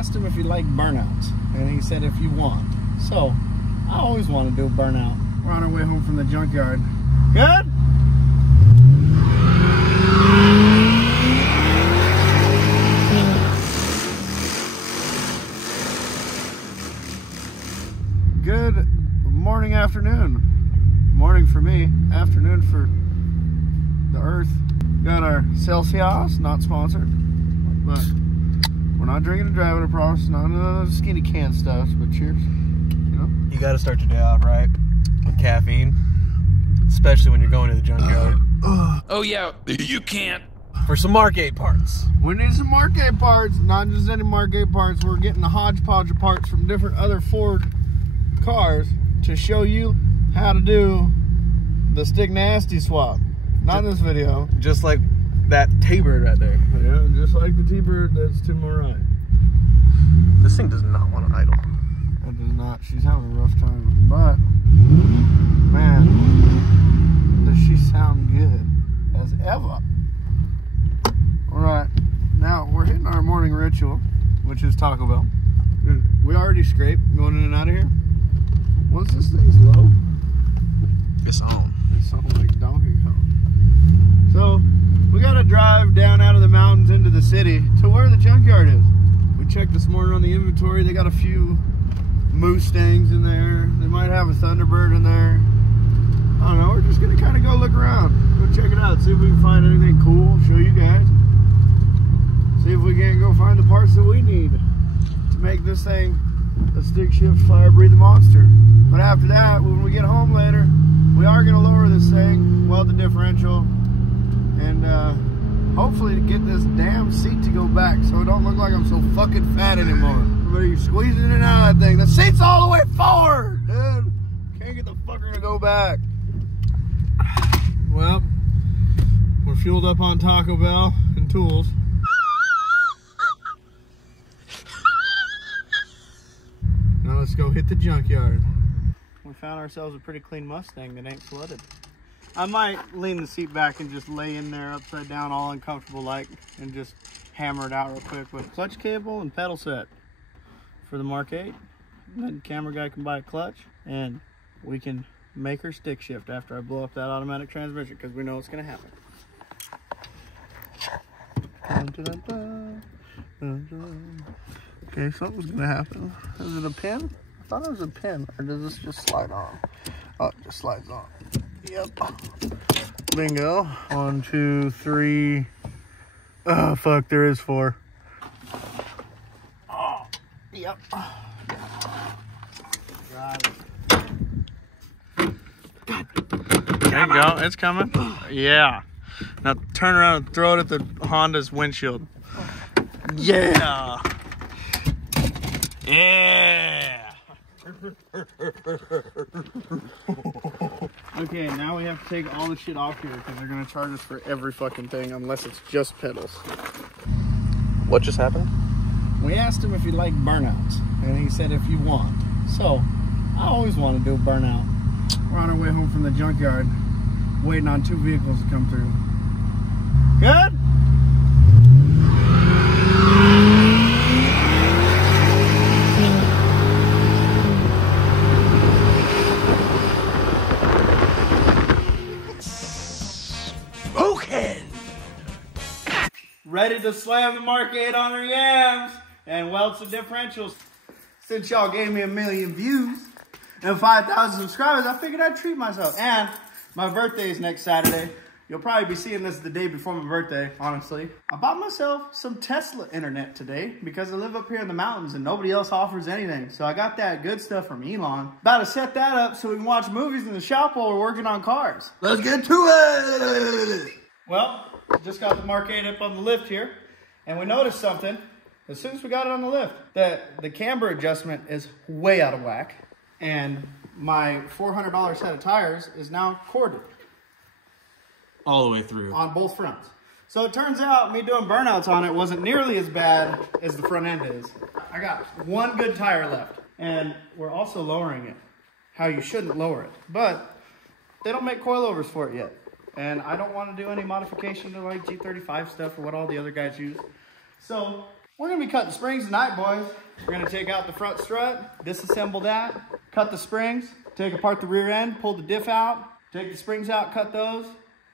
asked him if he liked burnouts, and he said if you want. So, I always want to do a burnout. We're on our way home from the junkyard. Good? Good morning, afternoon. Morning for me, afternoon for the earth. Got our Celsius, not sponsored, but we're not drinking and driving, I promise. Not none of the skinny can stuff, but cheers. You know? You gotta start your day out right with caffeine, especially when you're going to the junkyard. Oh yeah, you can't. For some Mark 8 parts. We need some Mark 8 parts, not just any Mark 8 parts. We're getting a hodgepodge of parts from different other Ford cars to show you how to do the stick nasty swap. Not in this video. Just like that T-Bird right there. Yeah, just like the T-Bird that's to my right. This thing does not want to idle. It does not. She's having a rough time. But, man, does she sound good as ever. Alright, now we're hitting our morning ritual, which is Taco Bell. We already scraped going in and out of here. Once this thing's low, It's on. it's on like Donkey Kong. So, we gotta drive down out of the mountains into the city to where the junkyard is. We checked this morning on the inventory. They got a few Mustangs in there. They might have a Thunderbird in there. I don't know. We're just gonna kind of go look around. Go check it out. See if we can find anything cool. Show you guys. See if we can't go find the parts that we need to make this thing a stick shift fire breathing monster. But after that, when we get home later, we are gonna lower this thing, weld the differential, and hopefully to get this damn seat to go back so it don't look like I'm so fucking fat anymore. Everybody squeezing in and out of that thing. The seat's all the way forward, dude. Can't get the fucker to go back. Well, we're fueled up on Taco Bell and tools. Now let's go hit the junkyard. We found ourselves a pretty clean Mustang that ain't flooded. I might lean the seat back and just lay in there upside down all uncomfortable like and just hammer it out real quick with clutch cable and pedal set for the Mark 8. And then the camera guy can buy a clutch and we can make her stick shift after I blow up that automatic transmission because we know it's going to happen. Okay, something's going to happen. Is it a pin? I thought it was a pin. Or does this just slide on? Oh, it just slides on. Yep. Bingo. 1, 2, 3. Oh, fuck, there is 4. Oh, yep. Got it. There you go. It's coming. Yeah. Now turn around and throw it at the Honda's windshield. Yeah. Yeah. Okay, now we have to take all the shit off here because they're going to charge us for every fucking thing unless it's just pedals. What just happened? We asked him if he liked burnouts, and he said if you want. So, I always want to do a burnout. We're on our way home from the junkyard, waiting on 2 vehicles to come through. Good? Ready to slam the Mark 8 on her yams and weld some differentials. Since y'all gave me 1 million views and 5,000 subscribers, I figured I'd treat myself. And my birthday is next Saturday. You'll probably be seeing this the day before my birthday, honestly. I bought myself some Tesla internet today because I live up here in the mountains and nobody else offers anything. So I got that good stuff from Elon. About to set that up so we can watch movies in the shop while we're working on cars. Let's get to it! Well, just got the Mark 8 up on the lift here, and we noticed something as soon as we got it on the lift, that the camber adjustment is way out of whack, and my $400 set of tires is now corded. All the way through. On both fronts. So it turns out me doing burnouts on it wasn't nearly as bad as the front end is. I got 1 good tire left, and we're also lowering it how you shouldn't lower it, but they don't make coilovers for it yet. And I don't want to do any modification to like G35 stuff or what all the other guys use. So We're gonna be cutting springs tonight, boys. We're gonna take out the front strut, disassemble that, cut the springs, take apart the rear end, pull the diff out, take the springs out, cut those,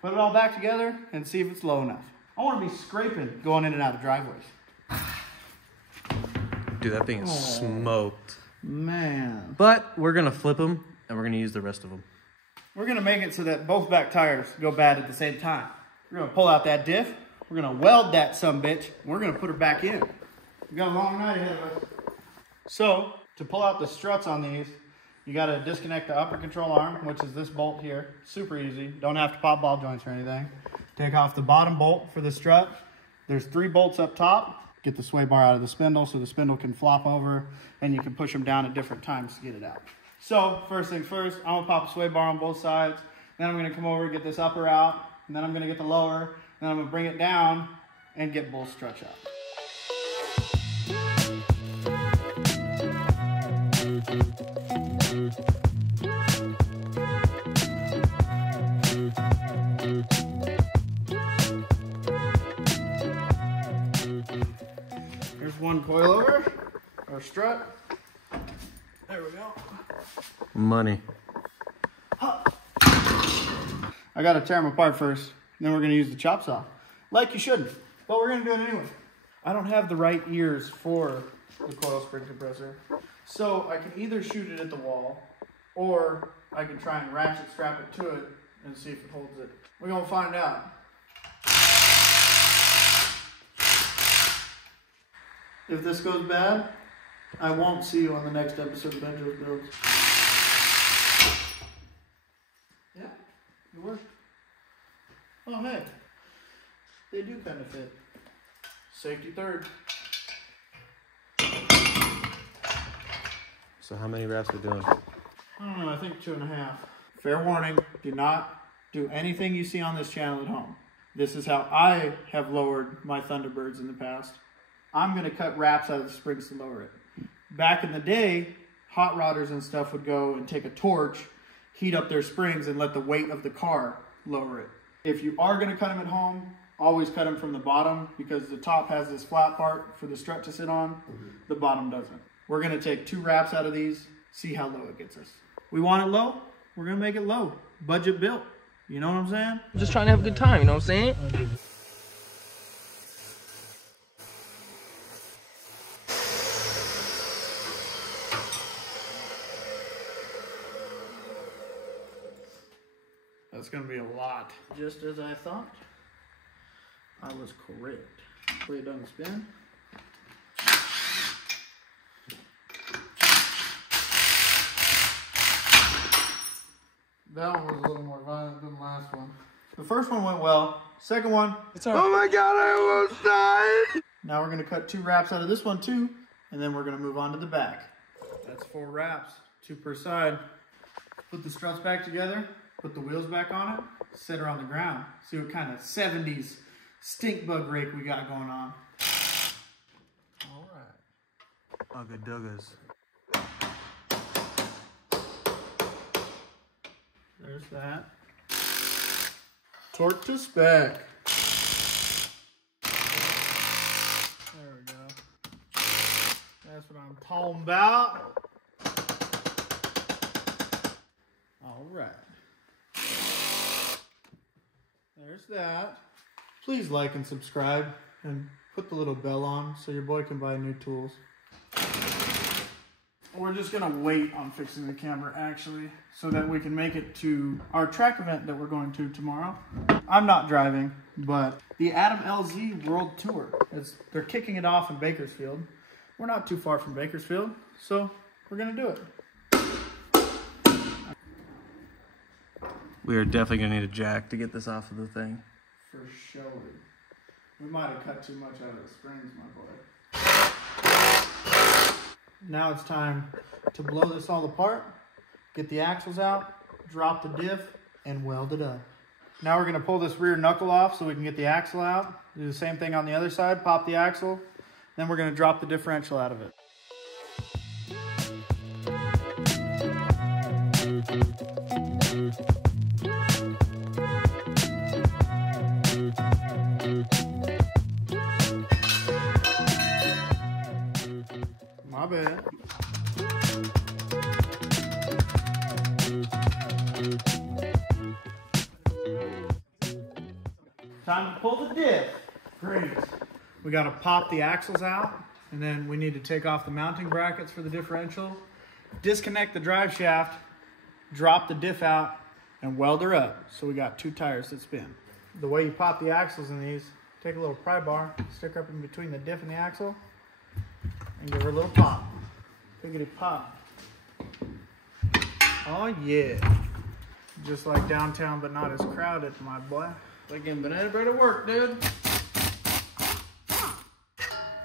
put it all back together, and see if it's low enough. I wanna be scraping going in and out of driveways. Dude, that thing is smoked. Man. But we're gonna flip them, and we're gonna use the rest of them. We're gonna make it so that both back tires go bad at the same time. We're gonna pull out that diff, we're gonna weld that sumbitch, and we're gonna put her back in. We got a long night ahead of us. So, to pull out the struts on these, you gotta disconnect the upper control arm, which is this bolt here. Super easy, don't have to pop ball joints or anything. Take off the bottom bolt for the strut. There's 3 bolts up top. Get the sway bar out of the spindle so the spindle can flop over and you can push them down at different times to get it out. So, first things first, I'm gonna pop a sway bar on both sides. Then I'm gonna come over and get this upper out. And then I'm gonna get the lower. Then I'm gonna bring it down and get both struts out. Here's one coilover, or strut. There we go. Money. I gotta tear them apart first, then we're gonna use the chop saw. Like you shouldn't, but we're gonna do it anyway. I don't have the right ears for the coil spring compressor, so I can either shoot it at the wall, or I can try and ratchet strap it to it and see if it holds it. We're gonna find out. If this goes bad, I won't see you on the next episode of Benjo's Builds. Yeah, it worked. Oh, hey. They do kind of fit. Safety third. So how many wraps are we doing? I don't know, I think 2.5. Fair warning, do not do anything you see on this channel at home. This is how I have lowered my Thunderbirds in the past. I'm gonna cut wraps out of the springs to lower it. Back in the day, hot rodders and stuff would go and take a torch, heat up their springs, and let the weight of the car lower it. If you are gonna cut them at home, always cut them from the bottom, because the top has this flat part for the strut to sit on, the bottom doesn't. We're gonna take 2 wraps out of these, see how low it gets us. We want it low, we're gonna make it low. Budget built, you know what I'm saying? I'm just trying to have a good time, you know what I'm saying? That's gonna be a lot. Just as I thought, I was correct. Play it on the spin. That one was a little more violent than the last one. The first one went well. Second one, it's all right. Oh my god, I almost died! Now we're gonna cut 2 wraps out of this one too, and then we're gonna move on to the back. That's 4 wraps, 2 per side. Put the struts back together, put the wheels back on it, set her on the ground. See what kind of 70s stink bug rake we got going on. All right. Ugga duggas. There's that. Torque to spec. There we go. That's what I'm talking about. All right. There's that. Please like and subscribe and put the little bell on so your boy can buy new tools. We're just gonna wait on fixing the camera actually so that we can make it to our track event that we're going to tomorrow. I'm not driving, but the Adam LZ World Tour, they're kicking it off in Bakersfield. We're not too far from Bakersfield, so we're gonna do it. We are definitely gonna need a jack to get this off of the thing. For sure. We might have cut too much out of the springs, my boy. Now it's time to blow this all apart, get the axles out, drop the diff, and weld it up. Now we're gonna pull this rear knuckle off so we can get the axle out. Do the same thing on the other side, pop the axle. Then we're gonna drop the differential out of it. My bad. Time to pull the diff. Great. We got to pop the axles out, and then we need to take off the mounting brackets for the differential, disconnect the drive shaft, drop the diff out, and weld her up. So we got 2 tires that spin. The way you pop the axles in these, take a little pry bar, stick up in between the diff and the axle, and give her a little pop. Piggity pop. Oh yeah. Just like downtown, but not as crowded, my boy. Like getting banana bread at work, dude.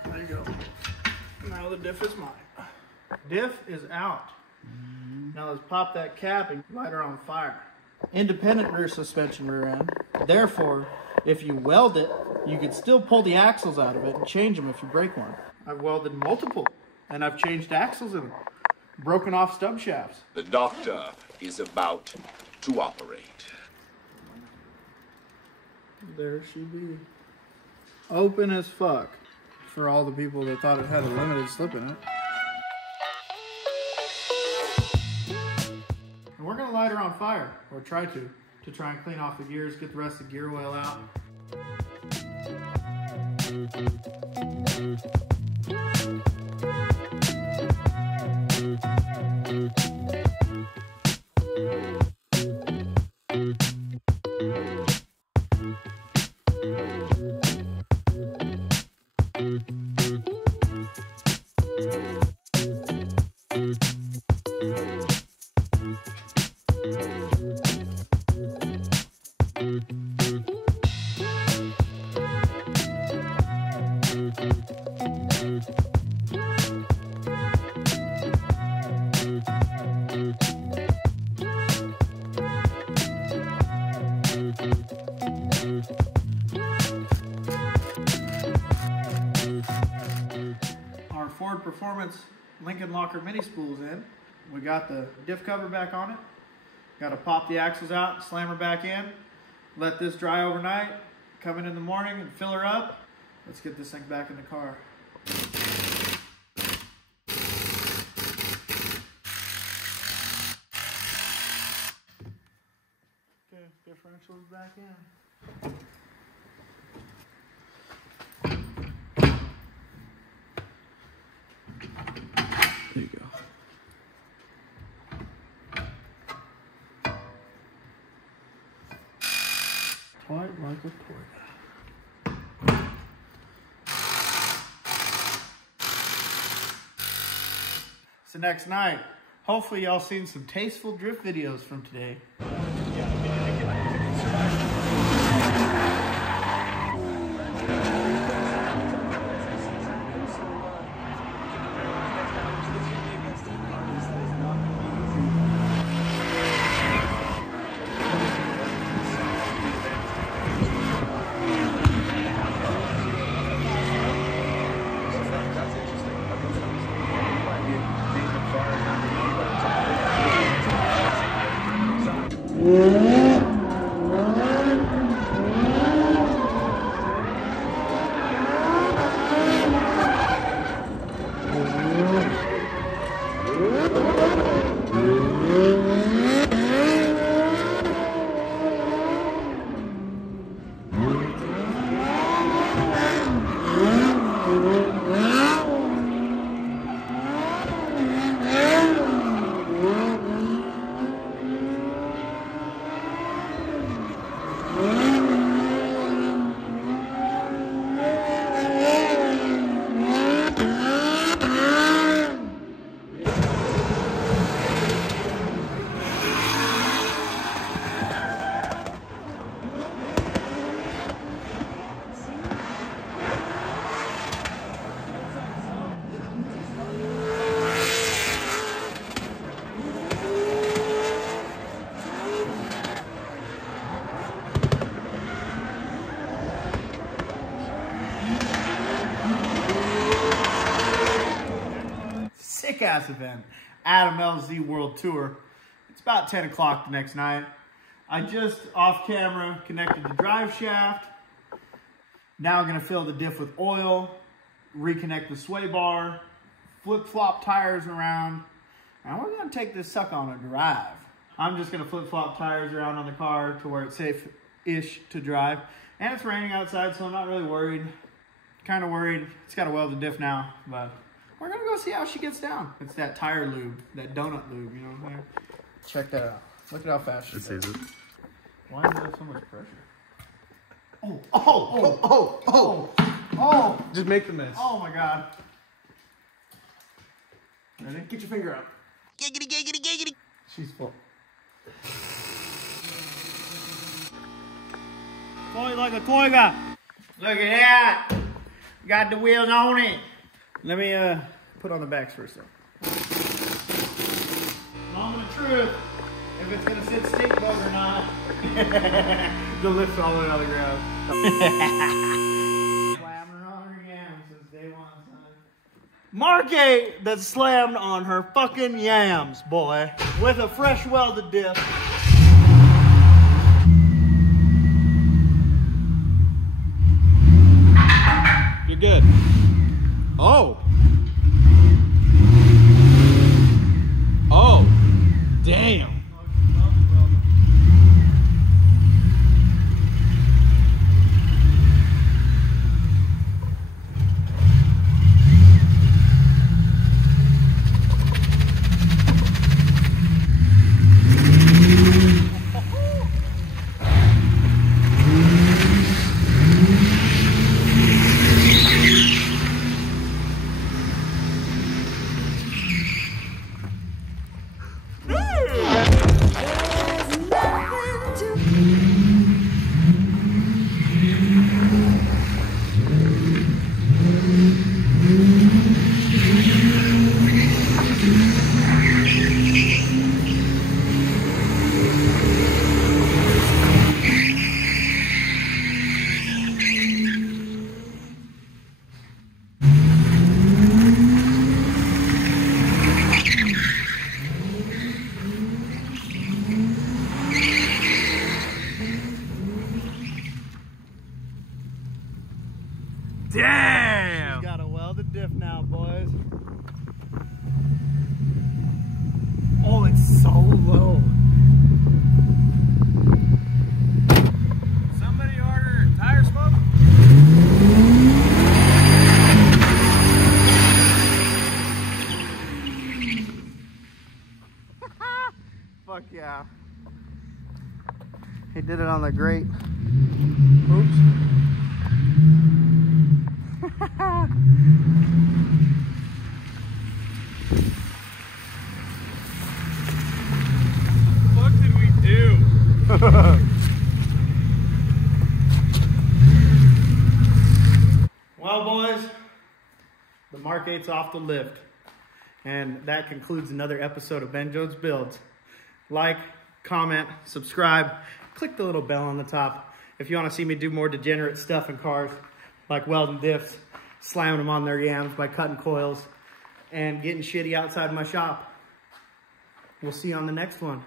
There you go. Now the diff is mine. Diff is out. Now let's pop that cap and light her on fire. Independent rear suspension rear end. Therefore, if you weld it, you could still pull the axles out of it and change them if you break one. I've welded multiple, and I've changed axles and broken off stub shafts. The doctor is about to operate. There she be. Open as fuck. For all the people that thought it had a limited slip in it. And we're gonna light her on fire, or try to try and clean off the gears, get the rest of the gear oil out. Ford Performance Lincoln Locker mini spools in. We got the diff cover back on it. Got to pop the axles out, slam her back in, let this dry overnight, come in the morning and fill her up. Let's get this thing back in the car. Okay, differential is back in. There you go. Tight like a toy. So next night, hopefully y'all seen some tasteful drift videos from today. Ass event, Adam LZ World Tour. It's about 10 o'clock the next night. I just off camera connected the drive shaft. Now I'm going to fill the diff with oil, reconnect the sway bar, flip-flop tires around, and we're gonna take this sucker on a drive. I'm just gonna flip-flop tires around on the car to where it's safe-ish to drive. And it's raining outside, so I'm not really worried. Kind of worried. It's got a welded diff now, but we're gonna go see how she gets down. It's that tire lube, that donut lube, you know what I'm saying? Check that out. Look at how fast she sees it. Why does it have so much pressure? Oh! Just make the mess. Oh my God. Ready? Get your finger up. Giggity, giggity, giggity. She's full. Toy like a toy guy. Look at that. Got the wheels on it. Let me put on the backs for a second. Moment of truth. If it's gonna sit stink bug or not. The lift's all the way on the ground. Slamming her on her yams since day one, son. Mark 8 that slammed on her fucking yams, boy. With a fresh welded diff. You're good. Oh. Oh. Damn. Damn! She's got a welded diff now, boys. Oh, it's so low. Somebody order tire smoke? Fuck yeah. He did it on the grate. Oops. What did we do? Well, boys, the Mark 8's off the lift. And that concludes another episode of Ben Jones Builds. Like, comment, subscribe, click the little bell on the top if you want to see me do more degenerate stuff in cars, like welding diffs, slamming them on their yams by cutting coils, and getting shitty outside my shop. We'll see you on the next one.